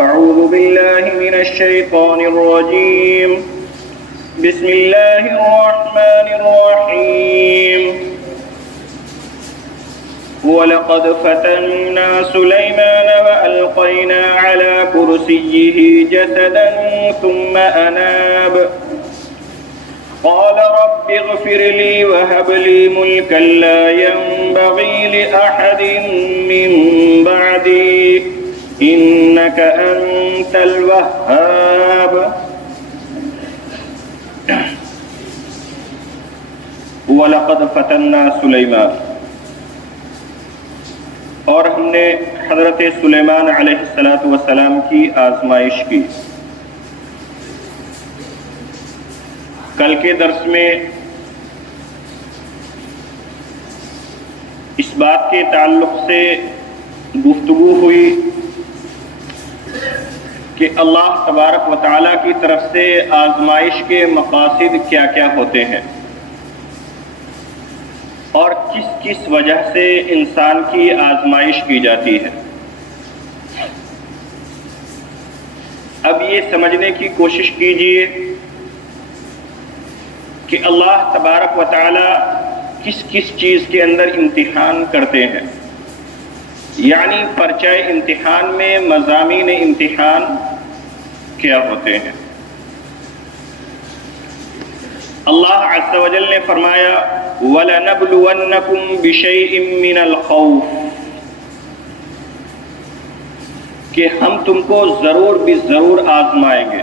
أعوذ بالله من الشيطان الرجيم. بسم الله الرحمن الرحيم. وَلَقَدْ فَتَنَّا سُلَيْمَانَ وَأَلْقَيْنَا عَلَى كُرْسِيِّهِ جَسَدًا ثُمَّ أَنَابَ قَالَ رَبِّ اغْفِرْ لِي وَهَبْ لِي مُلْكًا لَّا يَنبَغِي لِأَحَدٍ مِّن بَعْدِي إِنَّكَ أَنتَ الْوَهَّابُ. وَلَقَدْ فَتَنَّا سُلَيْمَانَ، اور ہم نے حضرت سلیمان علیہ السلام کی آزمائش کی. کل کے درس میں اس بات کے تعلق سے گفتگو ہوئی کہ اللہ تبارک و تعالیٰ کی طرف سے آزمائش کے مقاصد کیا کیا ہوتے ہیں اور کس کس وجہ سے انسان کی آزمائش کی جاتی ہے. اب یہ سمجھنے کی کوشش کیجئے کہ اللہ تبارک و تعالی کس کس چیز کے اندر امتحان کرتے ہیں، یعنی پرچہ امتحان میں مضامین امتحان کیا ہوتے ہیں. اللہ عز و جل نے فرمایا وَلَنَبْلُوَنَّكُمْ بِشَيْءٍ مِّنَ الْخَوْفِ، کہ ہم تم کو ضرور بھی ضرور آزمائیں گے.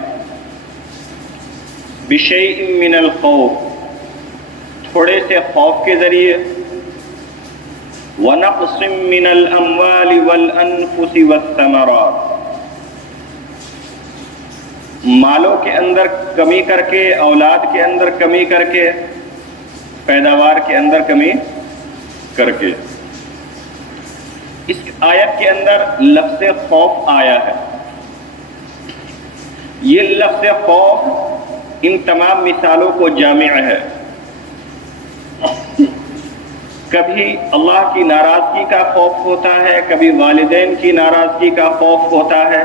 بِشَيْءٍ مِّنَ الْخَوْفِ، تھوڑے سے خوف کے ذریعے، وَنَقْصٍ مِّنَ الْأَمْوَالِ وَالْأَنفُسِ وَالثَّمَرَاتِ، مالوں کے اندر کمی کر کے، اولاد کے اندر کمی کر کے، پیداوار کے اندر کمی کر کے. اس آیت کے اندر لفظ خوف آیا ہے. یہ لفظ خوف ان تمام مثالوں کو جامع ہے. کبھی اللہ کی ناراضگی کا خوف ہوتا ہے، کبھی والدین کی ناراضگی کا خوف ہوتا ہے،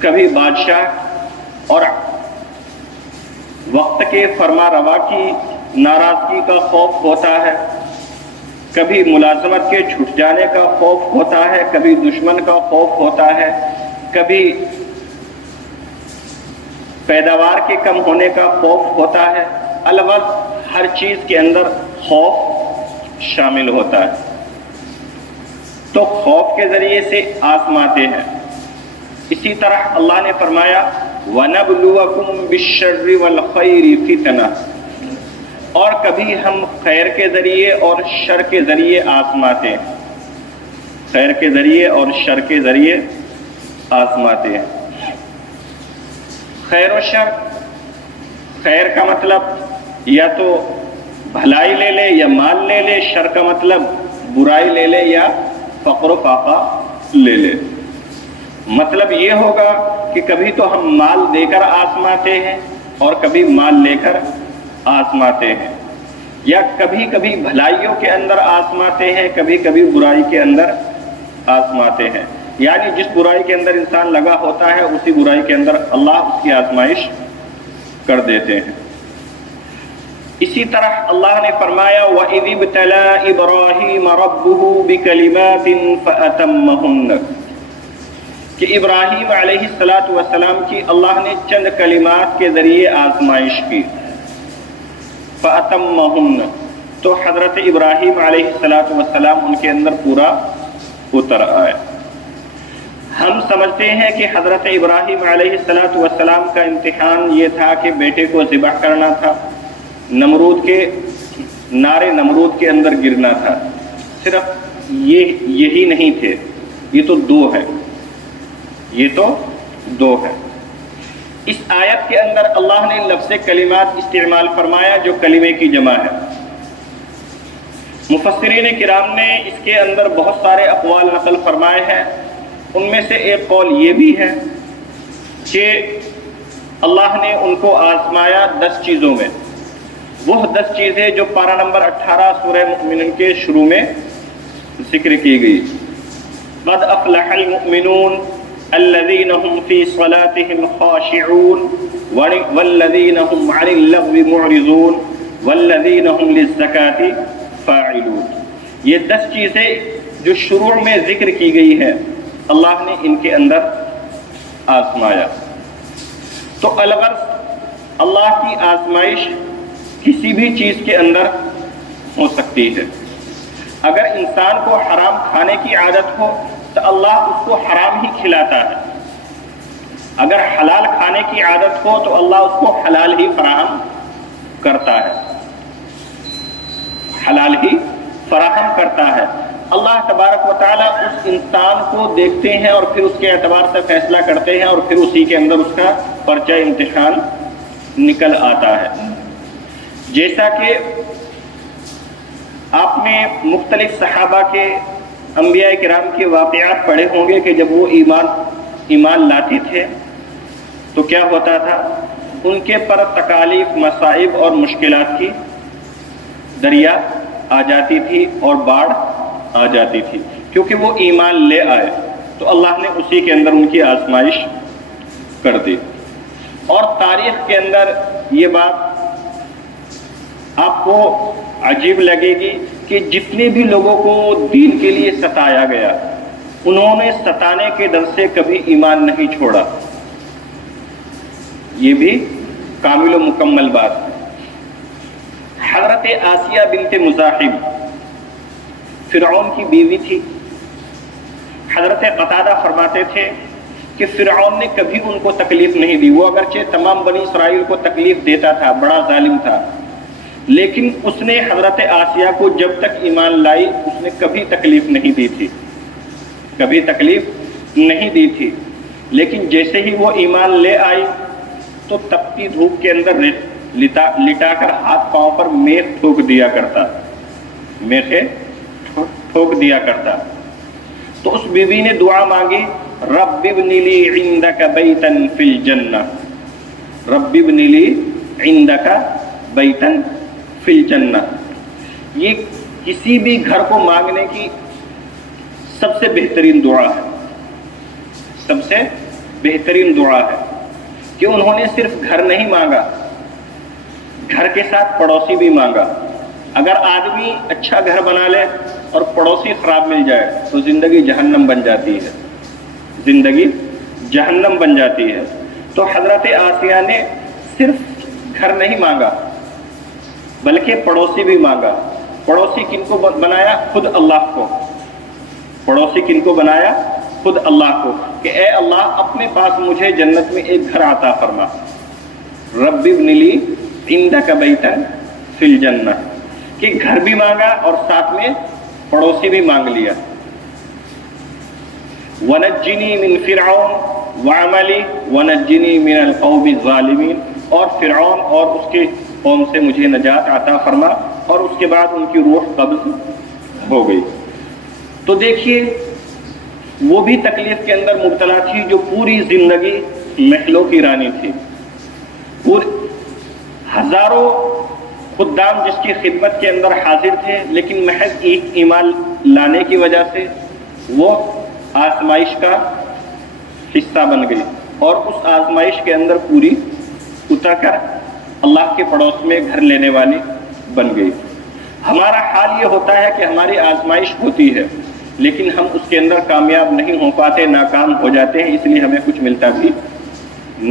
کبھی بادشاہ اور وقت کے فرما روا کی ناراضگی کا خوف ہوتا ہے، کبھی ملازمت کے چھوٹ جانے کا خوف ہوتا ہے، کبھی دشمن کا خوف ہوتا ہے، کبھی پیداوار کے کم ہونے کا خوف ہوتا ہے. البتہ ہر چیز کے اندر خوف شامل ہوتا ہے. تو خوف کے ذریعے سے آزماتے ہیں. اسی طرح اللہ نے فرمایا وَنَبْلُوَكُمْ بِالشَّرِّ وَالْخَيْرِ فِتْنَةً، اور کبھی ہم خیر کے ذریعے اور شر کے ذریعے آزماتے ہیں. خیر کے ذریعے اور شر کے ذریعے آزماتے ہیں. خیر و شر، خیر کا مطلب یا تو بھلائی لے لے یا مال لے لے، شر کا مطلب برائی لے لے یا فقر و فاقہ لے لے. مطلب یہ ہوگا کہ کبھی تو ہم مال دے کر آزماتے ہیں اور کبھی مال لے کر آزماتے ہیں، یا کبھی کبھی بھلائیوں کے اندر آزماتے ہیں، کبھی کبھی برائی کے اندر آزماتے ہیں. یعنی جس برائی کے اندر انسان لگا ہوتا ہے اسی برائی کے اندر اللہ اس کی آزمائش کر دیتے ہیں. اسی طرح اللہ نے فرمایا وَإِذِ ابْتَلَىٰ إِبْرَاهِيمَ رَبُّهُ بِكَلِمَاتٍ فَأَتَمَّهُنَّ، کہ ابراہیم علیہ السلام کی اللہ نے چند کلمات کے ذریعے آزمائش کی. فَأَتَمَّهُنَّ، تو حضرت ابراہیم علیہ السلام ان کے اندر پورا اتر آئے. ہم سمجھتے ہیں کہ حضرت ابراہیم علیہ السلام کا امتحان یہ تھا کہ بیٹے کو ذبح کرنا تھا، نمرود کے نعرے نمرود کے اندر گرنا تھا. صرف یہی نہیں تھے، یہ تو دو ہے. اس آیت کے اندر اللہ نے لفظ کلمات استعمال فرمایا جو کلمے کی جمع ہے. مفسرین کرام نے اس کے اندر بہت سارے اقوال نقل فرمائے ہیں. ان میں سے ایک قول یہ بھی ہے کہ اللہ نے ان کو آزمایا 10 چیزوں میں. وہ 10 چیزیں جو پارہ نمبر 18 سورہ مؤمنون کے شروع میں ذکر کی گئی. قد افلح المؤمنون، الذین هم فی صلاتهم خاشعون والذین هم عن اللغو معرضون والذین هم للزکاة فاعلون۔ یہ 10 چیزیں جو شروع میں ذکر کی گئی ہے اللہ نے ان کے اندر آزمایا۔ تو الغرض اللہ کی آزمائش کسی بھی چیز کے اندر ہو سکتی ہے۔ اگر انسان کو حرام کھانے کی عادت ہو تو اللہ اس کو حرام ہی کھلاتا ہے، اگر حلال کھانے کی عادت ہو تو اللہ اس کو حلال ہی فراہم کرتا ہے، حلال ہی فراہم کرتا ہے۔ اللہ تبارک و تعالیٰ اس انسان کو دیکھتے ہیں اور پھر اس کے اعتبار سے فیصلہ کرتے ہیں اور پھر اسی کے اندر اس کا پرچہ امتحان نکل آتا ہے۔ جیسا کہ آپ نے مختلف صحابہ کے، انبیاء کرام کے واقعات پڑھے ہوں گے کہ جب وہ ایمان لاتے تھے تو کیا ہوتا تھا، ان کے پر تکالیف، مصائب اور مشکلات کی دریا آ جاتی تھی اور باڑھ آ جاتی تھی، کیونکہ وہ ایمان لے آئے تو اللہ نے اسی کے اندر ان کی آزمائش کر دی۔ اور تاریخ کے اندر یہ بات آپ کو عجیب لگے گی کہ جتنے بھی لوگوں کو دین کے لیے ستایا گیا، انہوں نے ستانے کے ڈر سے کبھی ایمان نہیں چھوڑا۔ یہ بھی کامل و مکمل بات ہے۔ حضرت آسیہ بنت مزاحم فرعون کی بیوی تھی۔ حضرت قتادہ فرماتے تھے کہ فرعون نے کبھی ان کو تکلیف نہیں دی، وہ اگرچہ تمام بنی اسرائیل کو تکلیف دیتا تھا، بڑا ظالم تھا، لیکن اس نے حضرت آسیہ کو جب تک ایمان لائی اس نے کبھی تکلیف نہیں دی تھی، کبھی تکلیف نہیں دی تھی۔ لیکن جیسے ہی وہ ایمان لے آئی تو تپتی دھوپ کے اندر لٹا کر ہاتھ پاؤں پر میخ ٹھوک دیا کرتا، میخیں ٹھوک دیا کرتا۔ تو اس بیوی نے دعا مانگی، رب ابن لی عندک بیتا فی الجنہ، رب ابن لی عندک بیتا فی الجنہ۔ یہ کسی بھی گھر کو مانگنے کی سب سے بہترین دعا ہے، سب سے بہترین دعا ہے کہ انہوں نے صرف گھر نہیں مانگا، گھر کے ساتھ پڑوسی بھی مانگا۔ اگر آدمی اچھا گھر بنا لے اور پڑوسی خراب مل جائے تو زندگی جہنم بن جاتی ہے، زندگی جہنم بن جاتی ہے۔ تو حضرت آسیہ نے صرف گھر نہیں مانگا بلکہ پڑوسی بھی مانگا۔ پڑوسی کن کو بنایا؟ خود اللہ کو۔ پڑوسی کن کو بنایا؟ خود اللہ کو، کہ اے اللہ اپنے پاس مجھے جنت میں ایک گھر عطا فرما، رب ابن لی عندک بیتا فی الجنہ، کہ گھر بھی مانگا اور ساتھ میں پڑوسی بھی مانگ لیا۔ وَنَجِّنِي مِن فِرْعَوْنَ وَعَمَلِهِ وَنَجِّنِي مِنَ الْقَوْمِ الظَّالِمِينَ، اور فرعون اور اس کے قوم سے مجھے نجات عطا فرما، اور اس کے بعد ان کی روح قبض ہو گئی۔ تو دیکھیے وہ بھی تکلیف کے اندر مبتلا تھی جو پوری زندگی محلوں کی رانی تھی، ہزاروں خدام جس کی خدمت کے اندر حاضر تھے، لیکن محض ایک ایمان لانے کی وجہ سے وہ آزمائش کا حصہ بن گئی اور اس آزمائش کے اندر پوری اتر کر اللہ کے پڑوس میں گھر لینے والی بن گئی۔ ہمارا حال یہ ہوتا ہے کہ ہماری آزمائش ہوتی ہے لیکن ہم اس کے اندر کامیاب نہیں ہو پاتے، ناکام ہو جاتے ہیں، اس لیے ہمیں کچھ ملتا بھی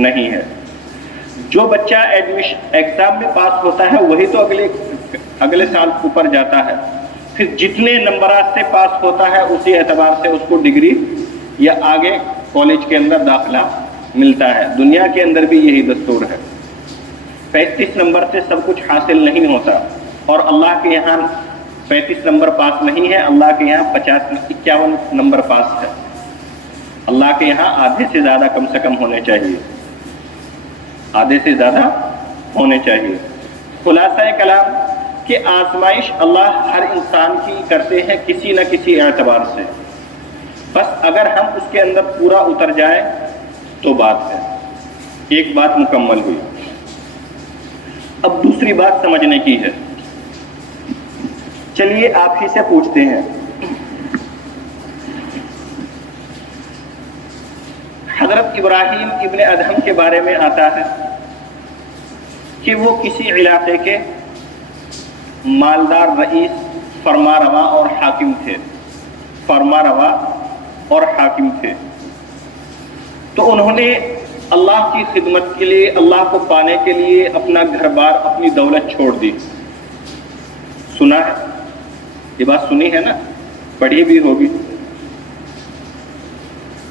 نہیں ہے۔ جو بچہ ایگزام میں پاس ہوتا ہے وہی تو اگلے سال اوپر جاتا ہے، پھر جتنے نمبرات سے پاس ہوتا ہے اسی اعتبار سے اس کو ڈگری یا آگے کالج کے اندر داخلہ ملتا ہے۔ دنیا کے اندر بھی یہی دستور ہے، 35 نمبر سے سب کچھ حاصل نہیں ہوتا، اور اللہ کے یہاں 35 نمبر پاس نہیں ہے، اللہ کے یہاں 51 نمبر پاس ہے۔ اللہ کے یہاں آدھے سے زیادہ کم سے کم ہونے چاہیے، آدھے سے زیادہ ہونے چاہیے۔ خلاصہ کلام کہ آزمائش اللہ ہر انسان کی کرتے ہیں کسی نہ کسی اعتبار سے، بس اگر ہم اس کے اندر پورا اتر جائیں تو بات ہے، ایک بات مکمل ہوئی۔ اب دوسری بات سمجھنے کی ہے، چلیے آپ ہی سے پوچھتے ہیں، حضرت ابراہیم ابن ادہم کے بارے میں آتا ہے کہ وہ کسی علاقے کے مالدار رئیس فرما روا اور حاکم تھے، فرما روا اور حاکم تھے. تو انہوں نے اللہ کی خدمت کے لیے، اللہ کو پانے کے لیے اپنا گھر بار، اپنی دولت چھوڑ دی. سنا ہے یہ بات، سنی ہے نا، پڑھی بھی ہوگی.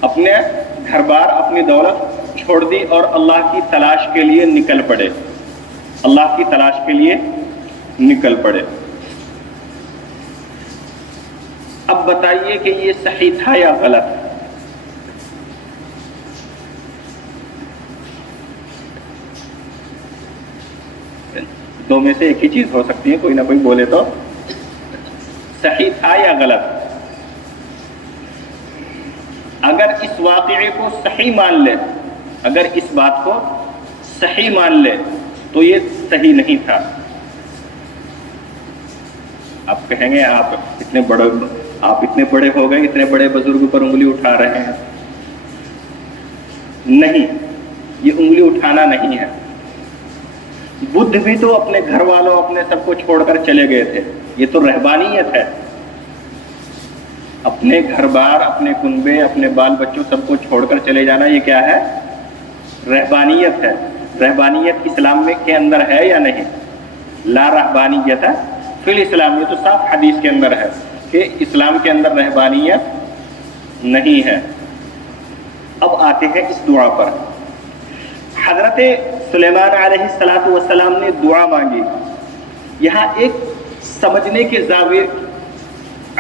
اپنے گھر بار، اپنی دولت چھوڑ دی اور اللہ کی تلاش کے لیے نکل پڑے، اللہ کی تلاش کے لیے نکل پڑے. اب بتائیے کہ یہ صحیح تھا یا غلط؟ دو میں سے ایک ہی چیز ہو سکتی ہے، کوئی نہ کوئی بولے تو. صحیح تھا یا غلط؟ اگر اس واقعے کو صحیح مان لے، اگر اس بات کو صحیح مان لے تو یہ صحیح نہیں تھا. آپ کہیں گے آپ اتنے بڑے ہو گئے، اتنے بڑے بزرگ پر انگلی اٹھا رہے ہیں. نہیں، یہ انگلی اٹھانا نہیں ہے. بدھ بھی تو اپنے گھر والوں، اپنے سب کو چھوڑ کر چلے گئے تھے. یہ تو رہبانیت ہے. اپنے گھر بار، اپنے کنبے، اپنے بال بچوں سب کو چھوڑ کر چلے جانا، یہ کیا ہے؟ رہبانیت ہے. رہبانیت اسلام میں کے اندر ہے یا نہیں؟ لا رہبانیت فی الاسلام، یہ تو صاف حدیث کے اندر ہے کہ اسلام کے اندر رہبانیت نہیں ہے. اب آتے ہیں اس دعا پر. حضرت سلیمان علیہ السلام نے دعا مانگی. یہاں ایک سمجھنے کے زاویے،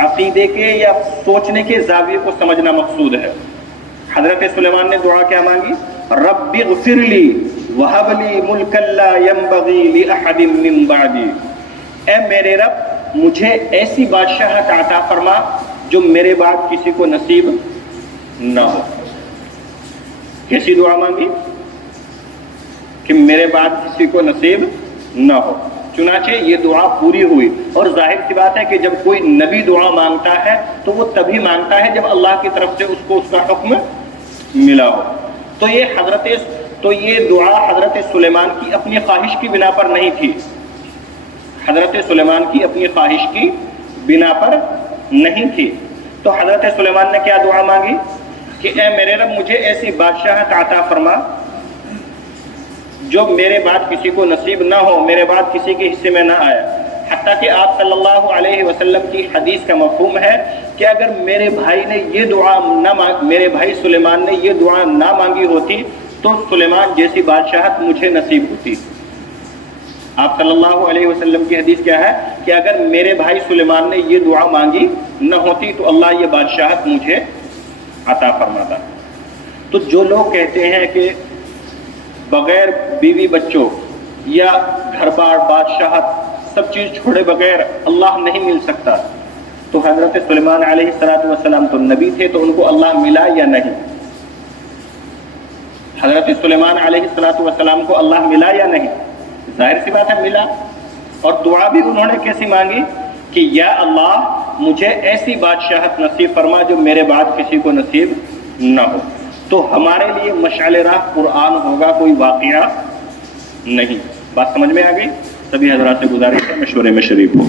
عقیدے کے یا سوچنے کے زاویے کو سمجھنا مقصود ہے. حضرت سلیمان نے دعا کیا مانگی؟ رب اغفر لی وہب لی ملکا لا ينبغی لأحد من بعدی. اے میرے رب، مجھے ایسی بادشاہت عطا فرما جو میرے بعد کسی کو نصیب نہ ہو. کیسی دعا مانگی؟ کہ میرے بعد کسی کو نصیب نہ ہو. چنانچہ یہ دعا پوری ہوئی. اور ظاہر سی بات ہے کہ جب کوئی نبی دعا مانگتا ہے تو وہ تبھی مانگتا ہے جب اللہ کی طرف سے اس کو اس کا حکم ملا ہو. تو یہ دعا حضرت سلیمان کی اپنی خواہش کی بنا پر نہیں تھی. حضرت سلیمان کی اپنی خواہش کی بنا پر نہیں تھی. تو حضرت سلیمان نے کیا دعا مانگی؟ کہ اے میرے رب، مجھے ایسی بادشاہت عطا فرما جو میرے بعد کسی کو نصیب نہ ہو، میرے بعد کسی کے حصے میں نہ آئے. حتیٰ کہ آپ صلی اللہ علیہ وسلم کی حدیث کا مفہوم ہے کہ اگر میرے بھائی سلیمان نے یہ دعا نہ مانگی ہوتی تو سلیمان جیسی بادشاہت مجھے نصیب ہوتی. آپ صلی اللہ علیہ وسلم کی حدیث کیا ہے کہ اگر میرے بھائی سلیمان نے یہ دعا مانگی نہ ہوتی تو اللہ یہ بادشاہت مجھے عطا فرماتا. تو جو لوگ کہتے ہیں کہ بغیر بیوی بچوں یا گھر بار، بادشاہت، سب چیز چھوڑے بغیر اللہ نہیں مل سکتا، تو حضرت سلیمان علیہ السلام تو نبی تھے، تو ان کو اللہ ملا یا نہیں؟ حضرت سلیمان علیہ السلام کو اللہ ملا یا نہیں؟ ظاہر سی بات ہے ملا. اور دعا بھی انہوں نے کیسی مانگی؟ کہ یا اللہ، مجھے ایسی بادشاہت نصیب فرما جو میرے بعد کسی کو نصیب نہ ہو. تو ہمارے لیے مشعل راہ قرآن ہوگا، کوئی واقعہ نہیں. بات سمجھ میں آ گئی؟ سبھی حضرات سے گزارش ہے مشورے میں شریک ہو.